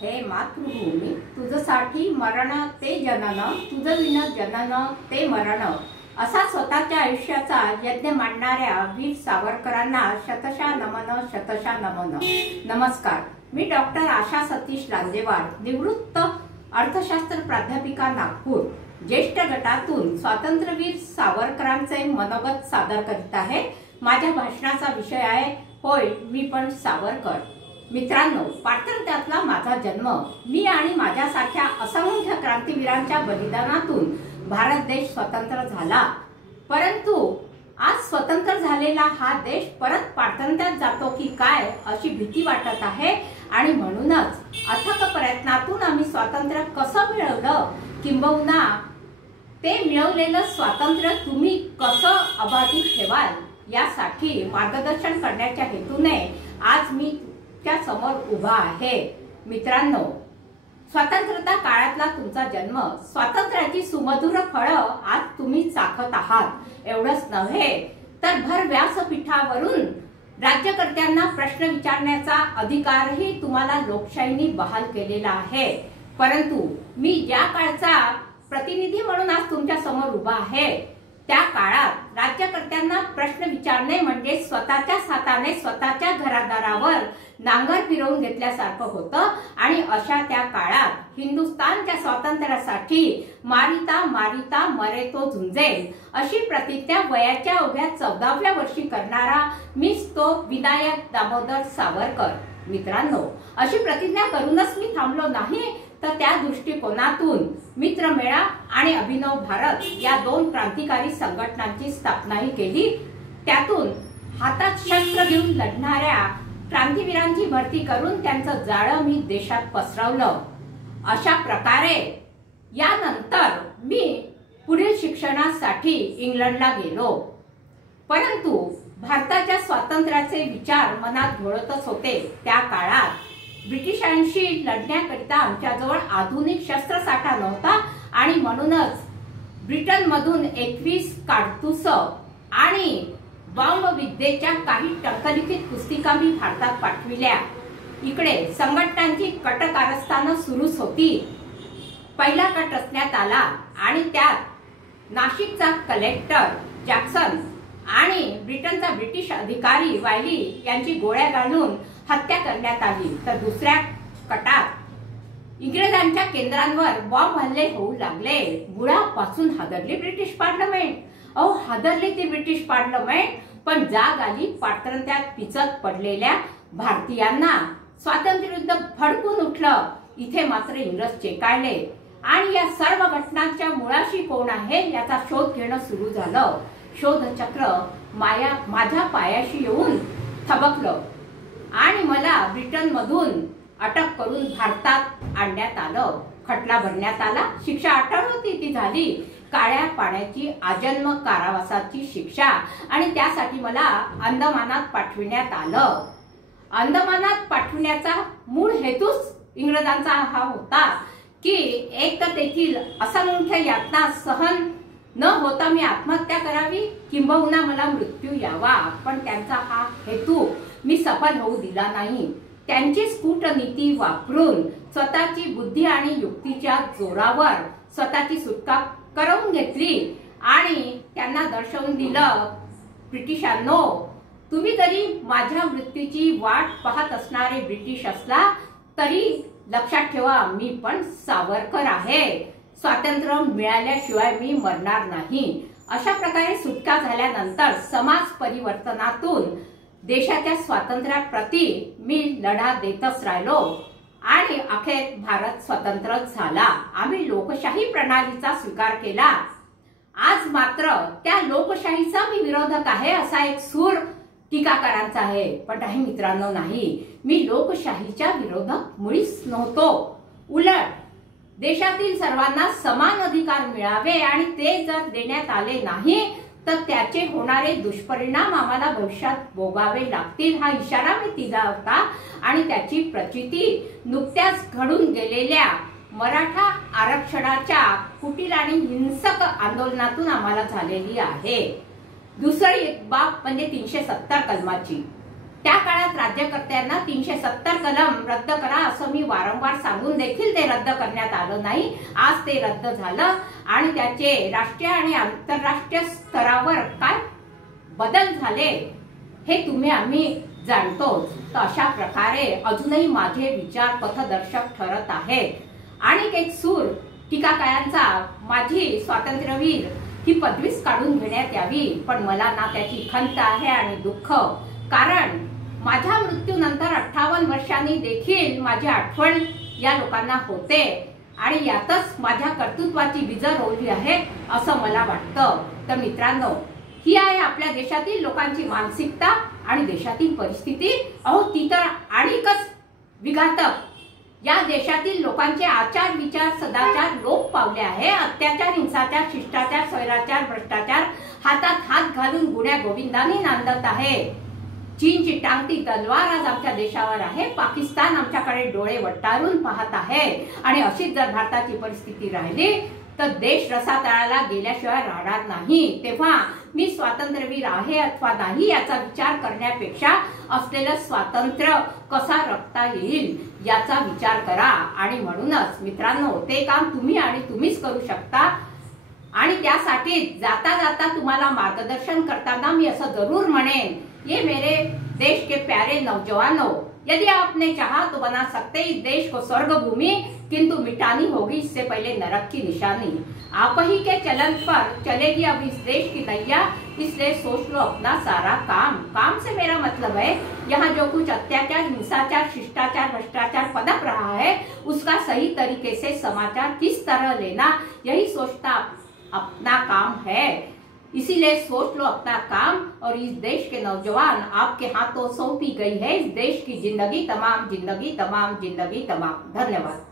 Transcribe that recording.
हे मातृभूमी तुझसाठी मरण ते जनन, तुझ विन जनन ते मरण, असा स्वतःच्या आयुष्याचा यज्ञ मांडणाऱ्या वीर सावरकरांना शतशः नमन, शतशः नमन. नमस्कार. मी डॉक्टर आशा सतीश लांजेवार, निवृत्त अर्थशास्त्र प्राध्यापिका, नागपूर, ज्येष्ठ गटातून स्वातंत्र्यवीर सावरकरांचे मनोगत सादर करीत आहे. माझ्या भाषणाचा विषय आहे होय मी पण सावरकर. मित्रांनो, पात्रत्यातला माझा जन्म, मी आणि माझ्यासारख्या असंख्य क्रांतीवीरांच्या बलिदानातून भारत देश स्वतंत्र झाला. परंतु आज स्वतंत्र झालेला हा देश परत पात्रत्यात जातो की काय अशी भीती वाटत आहे. आणि म्हणूनच अथक प्रयत्नातून आम्ही स्वातंत्र्य कसं मिळवलं, किंबहुना ते मिळवलेलं स्वातंत्र्य तुम्ही कसं अबाधित ठेवाल, यासाठी मार्गदर्शन करण्याच्या हेतूने आज मी त्या समोर उभा आहे. मित्रांनो, स्वतंत्रता काळातला तुमचा जन्म, स्वातंत्र्याची सुमधुर फळं आज तुम्ही चाखत आहात. एवढंच नव्हे तर भर व्यासपीठावरून राज्यकर्त्यांना प्रश्न विचारण्याचा अधिकारही तुम्हाला लोकशाहीने बहाल केलेला आहे. परंतु मी ज्या काळचा प्रतिनिधी म्हणून आज तुमच्या समोर उभा आहे, त्या काळात राज्यकर्त्यांना प्रश्न विचारणे म्हणजे स्वतःच्याच हाताने स्वतःच्या घरादारावर नांगर फिरवून घेतल्यासारखं होतं. आणि अशा त्या काळात हिंदुस्थानच्या स्वातंत्र्यासाठी मारिता मारिता मरे तो झुंजेल अशी प्रतिज्ञा वयाच्या अवघ्या 14व्या वर्षी करणारा मीच तो विनायक दामोदर सावरकर. मित्रांनो, अशी प्रतिज्ञा करूनच मी थांबलो नाही, तर त्या दृष्टिकोनातून मित्रमेळा आणि अभिनव भारत या दोन क्रांतिकारी संघटनांची स्थापनाही केली. त्यातून हातात शस्त्र घेऊन लढणाऱ्या क्रांतीवीरांची भरती करून त्यांचं जाळं मी देशात पसरवलं. अशा प्रकारे यानंतर मी पुढील शिक्षणासाठी इंग्लंडला गेलो. परंतु भारताच्या स्वातंत्र्याचे विचार मनात घोळतच होते. त्या काळात ब्रिटिशांशी लढण्याकरिता आमच्याजवळ आधुनिक शस्त्रसाठा नव्हता आणि म्हणूनच ब्रिटनमधून 21 काडतुस आणि बॉम्बविद्येच्या काही टंकलिखित पुस्तिका मी भारतात पाठविल्या. इकडे संघटनांची कटकारस्थानं सुरूच होती. पहिला कट रचण्यात आला आणि त्यात नाशिकचा कलेक्टर जॅक्सन आणि ब्रिटनचा ब्रिटिश अधिकारी वायली यांची गोळ्या घालून हत्या करण्यात आली. तर दुसऱ्या कटात इंग्रजांच्या केंद्रांवर बॉम्ब हल्ले होऊ लागले. मुळापासून हादरली ब्रिटिश पार्लमेंट. हादरली ती ब्रिटिश पार्लमेंट, पण जाग आली पात्रत्यात पिचत पडलेल्या भारतीयांना. स्वातंत्र्ययुद्ध भडकून उठलं. इथे मात्र इंग्रज चेकाळले आणि या सर्व घटनांच्या मुळाशी कोण आहे याचा शोध घेणं सुरू झालं. शोधचक्र माझ्या पायाशी येऊन थबकलं आणि मला ब्रिटनमधून अटक करून भारतात आणण्यात आलं. खटला भरण्यात आला. शिक्षा अटळ होती, ती झाली काळ्या पाण्याची आजन्म कारावासाची शिक्षा आणि त्यासाठी मला अंदमानात पाठविण्यात आलं. अंदमानात पाठविण्याचा मूळ हेतूच इंग्रजांचा हा होता की एक तर तेथील असंख्य यातना सहन न होता मी आत्महत्या करावी, किंबहुना मला मृत्यू यावा. पण त्यांचा हा हेतू मी सफल होऊ दिला नाही. त्यांचीच कूटनीती वापरून स्वतःची बुद्धी आणि युक्तीच्या जोरावर स्वतःची सुटका करवून घेतली आणि त्यांना दर्शवून दिलं, ब्रिटिशांनो, तुम्ही जरी माझ्या मृत्यूची वाट पाहत असणारे ब्रिटिश असला तरी लक्षात ठेवा, मी पण सावरकर आहे. स्वातंत्र्य मिळाल्याशिवाय मी मरणार नाही. अशा प्रकारे सुटका झाल्यानंतर समाज परिवर्तनातून देशाच्या स्वातंत्र्याप्रती मी लढा देतच राहिलो आणि अखेर भारत स्वतंत्र झाला. आम्ही लोकशाही प्रणालीचा स्वीकार केला. आज मात्र त्या लोकशाहीचा मी विरोधक आहे असा एक सूर टीकाकारांचा आहे. पण काही मित्रांनो, नाही, मी लोकशाहीच्या विरोधक मुळीच नव्हतो. उलट देशातील सर्वांना समान अधिकार मिळावे आणि ते जर देण्यात आले नाही तर त्याचे होणारे दुष्परिणाम आम्हाला भविष्यात भोगावे लागतील हा इशारा मी दिला होता. आणि त्याची प्रचिती नुकत्याच घडून गेलेल्या मराठा आरक्षणाच्या कुटील आणि हिंसक आंदोलनातून आम्हाला झालेली आहे. दुसरी एक बाब म्हणजे 370 कलमाची. त्या काळात राज्यकर्त्यांना 370 कलम रद्द करा असं मी वारंवार सांगून देखील ते रद्द करण्यात आलं नाही. आज ते रद्द झालं आणि त्याचे राष्ट्रीय आणि आंतरराष्ट्रीय स्तरावर काय बदल झाले हे आम्ही जाणतोच. तर अशा प्रकारे अजूनही माझे विचार पथदर्शक ठरत आहेत. आणि एक सूर टीकाकारांचा माझी स्वातंत्र्यवीर ही पदवीच काढून घेण्यात यावी, पण मला ना त्याची खंत आहे आणि दुःख, कारण माझ्या मृत्यूनंतर 58 वर्षांनी देखील माझी आठवण या लोकांना होते आणि यातच माझ्या कर्तृत्वाची बीज रोवली आहे असं मला वाटतं. तर मित्रांनो, ही आहे आपल्या देशातील लोकांची मानसिकता आणि देशातील परिस्थिती. अहो ती तर आणिकच विघातक. या देशातील लोकांचे आचार विचार सदाचार लोप पावले आहे. अत्याचार हिंसाचार शिष्टाचार स्वैराचार भ्रष्टाचार हातात हात घालून गुण्या गोविंदांनी नांदत आहे. चीनची टांगती तलवार आज आमच्या देशावर आहे. पाकिस्तान आमच्याकडे डोळे वटारून पाहत आहे आणि अशीच जर भारताची परिस्थिती राहिली तर देश रसातळाला गेल्याशिवाय राहणार नाही. तेव्हा मी स्वातंत्र्यवीर आहे अथवा नाही याचा विचार करण्यापेक्षा असलेलं स्वातंत्र्य कसा रखता येईल याचा विचार करा. आणि म्हणूनच मित्रांनो, ते काम तुम्ही आणि तुम्हीच करू शकता. आणि त्यासाठी जाता जाता तुम्हाला मार्गदर्शन करताना मी असं जरूर म्हणेन, ये मेरे देश के प्यारे नौजवानों, यदि आपने चाहा तो बना सकते इस देश को स्वर्ग भूमि, किंतु मिटानी होगी इससे पहले नरक की निशानी. आप ही के चलन पर चलेगी अब इस देश की नैया, इसलिए सोच लो अपना सारा काम. काम से मेरा मतलब है यहाँ जो कुछ अत्याचार हिंसाचार शिष्टाचार भ्रष्टाचार पनप रहा है उसका सही तरीके से समाचार किस तरह लेना, यही सोचता अपना काम है. इसीलिए सोच लो अपना काम और इस देश के नौजवान आपके हाथों सौंपी गई है इस देश की जिंदगी तमाम जिंदगी तमाम जिंदगी तमाम. धन्यवाद.